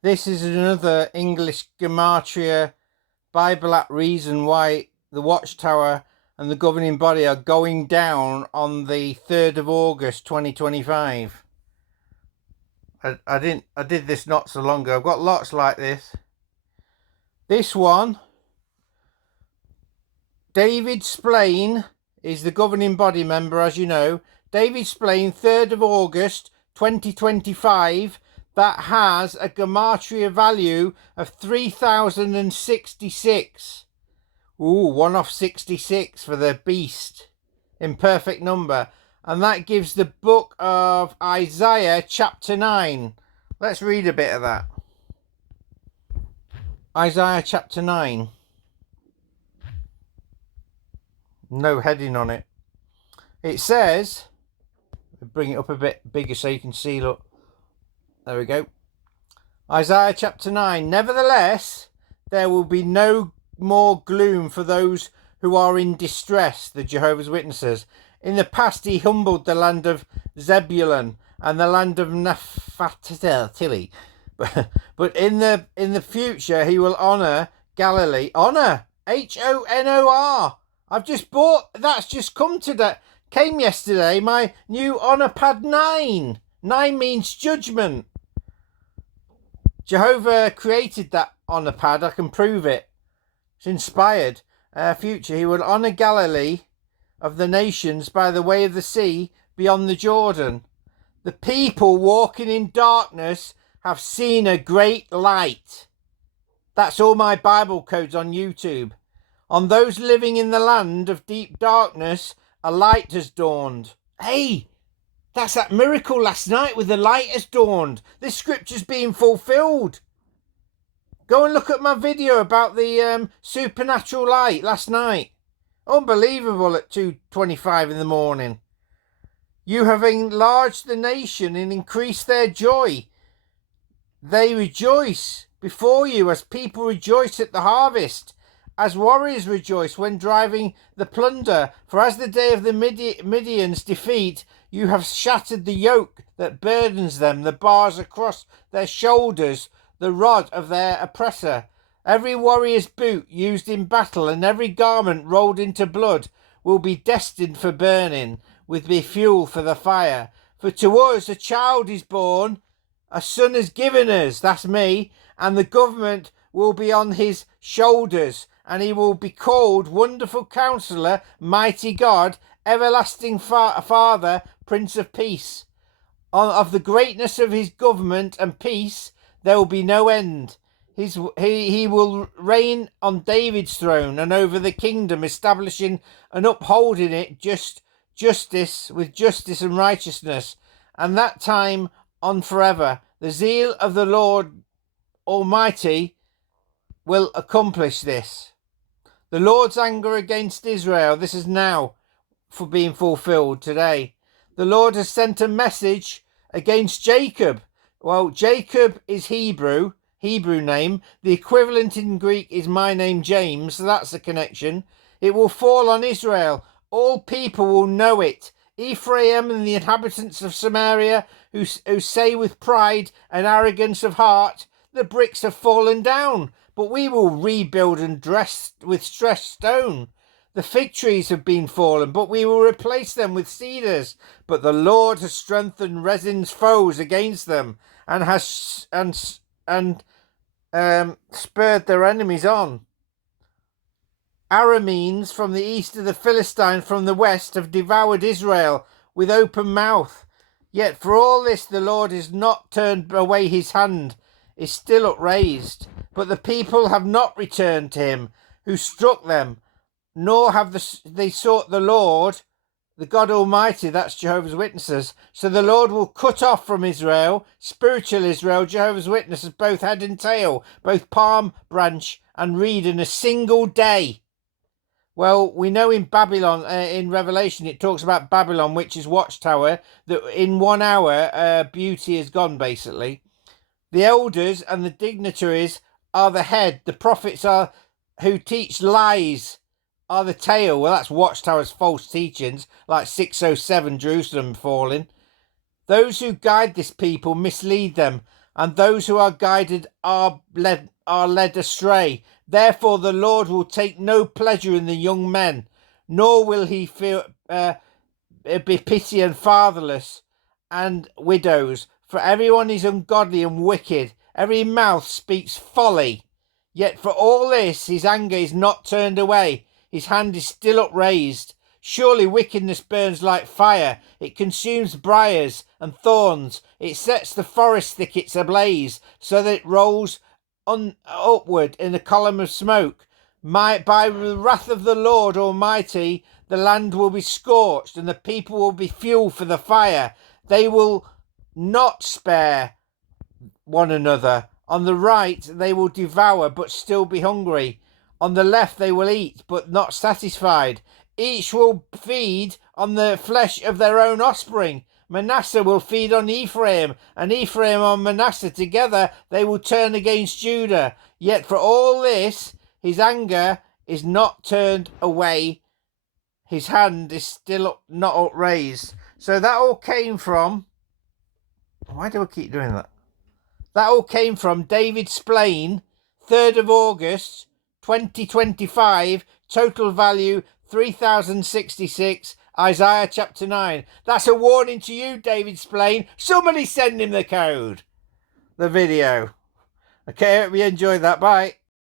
This is another English Gematria Bible app reason why the Watchtower and the governing body are going down on the 3rd of August 2025. I did this not so long ago. I've got lots like this. This one, David Splane is the governing body member, as you know. David Splane, 3rd of August 2025. That has a Gematria value of 3066. Ooh, 1 off 66 for the beast. Imperfect number. And that gives the book of Isaiah chapter 9. Let's read a bit of that. Isaiah chapter 9. No heading on it. It says, bring it up a bit bigger so you can see, look. There we go. Isaiah chapter 9. Nevertheless, there will be no more gloom for those who are in distress, the Jehovah's Witnesses. In the past, he humbled the land of Zebulun and the land of Naphtali. But in the future, he will honor Galilee. Honor. Honor. I've just bought. That's just come today. Came yesterday. My new honor pad 9. 9 means judgment. Jehovah created that honor pad. I can prove it. It's inspired. Future. He will honor Galilee of the nations by the way of the sea beyond the Jordan. The people walking in darkness have seen a great light. That's all my Bible codes on YouTube. On those living in the land of deep darkness, a light has dawned. Hey, that's that miracle last night with the light has dawned. This scripture's being fulfilled. Go and look at my video about the supernatural light last night. Unbelievable at 2:25 in the morning. You have enlarged the nation and increased their joy. They rejoice before you as people rejoice at the harvest, as warriors rejoice when driving the plunder. For as the day of the Midian's defeat, you have shattered the yoke that burdens them, the bars across their shoulders, the rod of their oppressor. Every warrior's boot used in battle and every garment rolled into blood will be destined for burning, with the fuel for the fire. For to us a child is born, a son is given us, that's me, and the government will be on his shoulders, and he will be called Wonderful Counselor, Mighty God, Everlasting Father, Prince of Peace. Of the greatness of his government and peace there will be no end. He will reign on David's throne and over the kingdom, establishing and upholding it justice and righteousness, and that time on forever. The zeal of the Lord Almighty will accomplish this. The Lord's anger against Israel, this is now for being fulfilled today. The Lord has sent a message against Jacob. Well, Jacob is Hebrew name. The equivalent in Greek is my name, James, so that's the connection. It will fall on Israel. All people will know it. Ephraim and the inhabitants of Samaria, who say with pride and arrogance of heart, the bricks have fallen down, but we will rebuild and dress with stressed stone. The fig trees have been fallen, but we will replace them with cedars. But the Lord has strengthened Rezin's foes against them, and has spurred their enemies on. Arameans from the east of the Philistines from the west have devoured Israel with open mouth. Yet for all this the Lord has not turned away his hand, is still upraised. But the people have not returned to him who struck them, nor have they sought the Lord, the God Almighty, that's Jehovah's Witnesses. So the Lord will cut off from Israel, spiritual Israel, Jehovah's Witnesses, both head and tail, both palm branch and reed in a single day. Well, we know in Babylon, in Revelation, it talks about Babylon, which is Watchtower, that in 1 hour, beauty is gone, basically. The elders and the dignitaries are the head. The prophets are who teach lies are the tail. Well, that's Watchtower's false teachings, like 607 Jerusalem falling. Those who guide this people mislead them, and those who are guided are led astray. Therefore the Lord will take no pleasure in the young men, nor will he feel be pity and fatherless and widows. For everyone is ungodly and wicked. Every mouth speaks folly. Yet for all this his anger is not turned away. His hand is still upraised. Surely wickedness burns like fire. It consumes briars and thorns. It sets the forest thickets ablaze, so that it rolls upward in a column of smoke. By the wrath of the Lord Almighty, the land will be scorched, and the people will be fuel for the fire. They will not spare one another. On the right they will devour, but still be hungry. On the left they will eat, but not satisfied. Each will feed on the flesh of their own offspring. Manasseh will feed on Ephraim, and Ephraim on Manasseh. Together they will turn against Judah. Yet for all this his anger is not turned away. His hand is still not upraised. So that all came from... Why do I keep doing that? That all came from David Splane, 3rd of August, 2025, total value 3,066, Isaiah chapter 9. That's a warning to you, David Splane. Somebody send him the code. The video. Okay, hope you enjoyed that. Bye.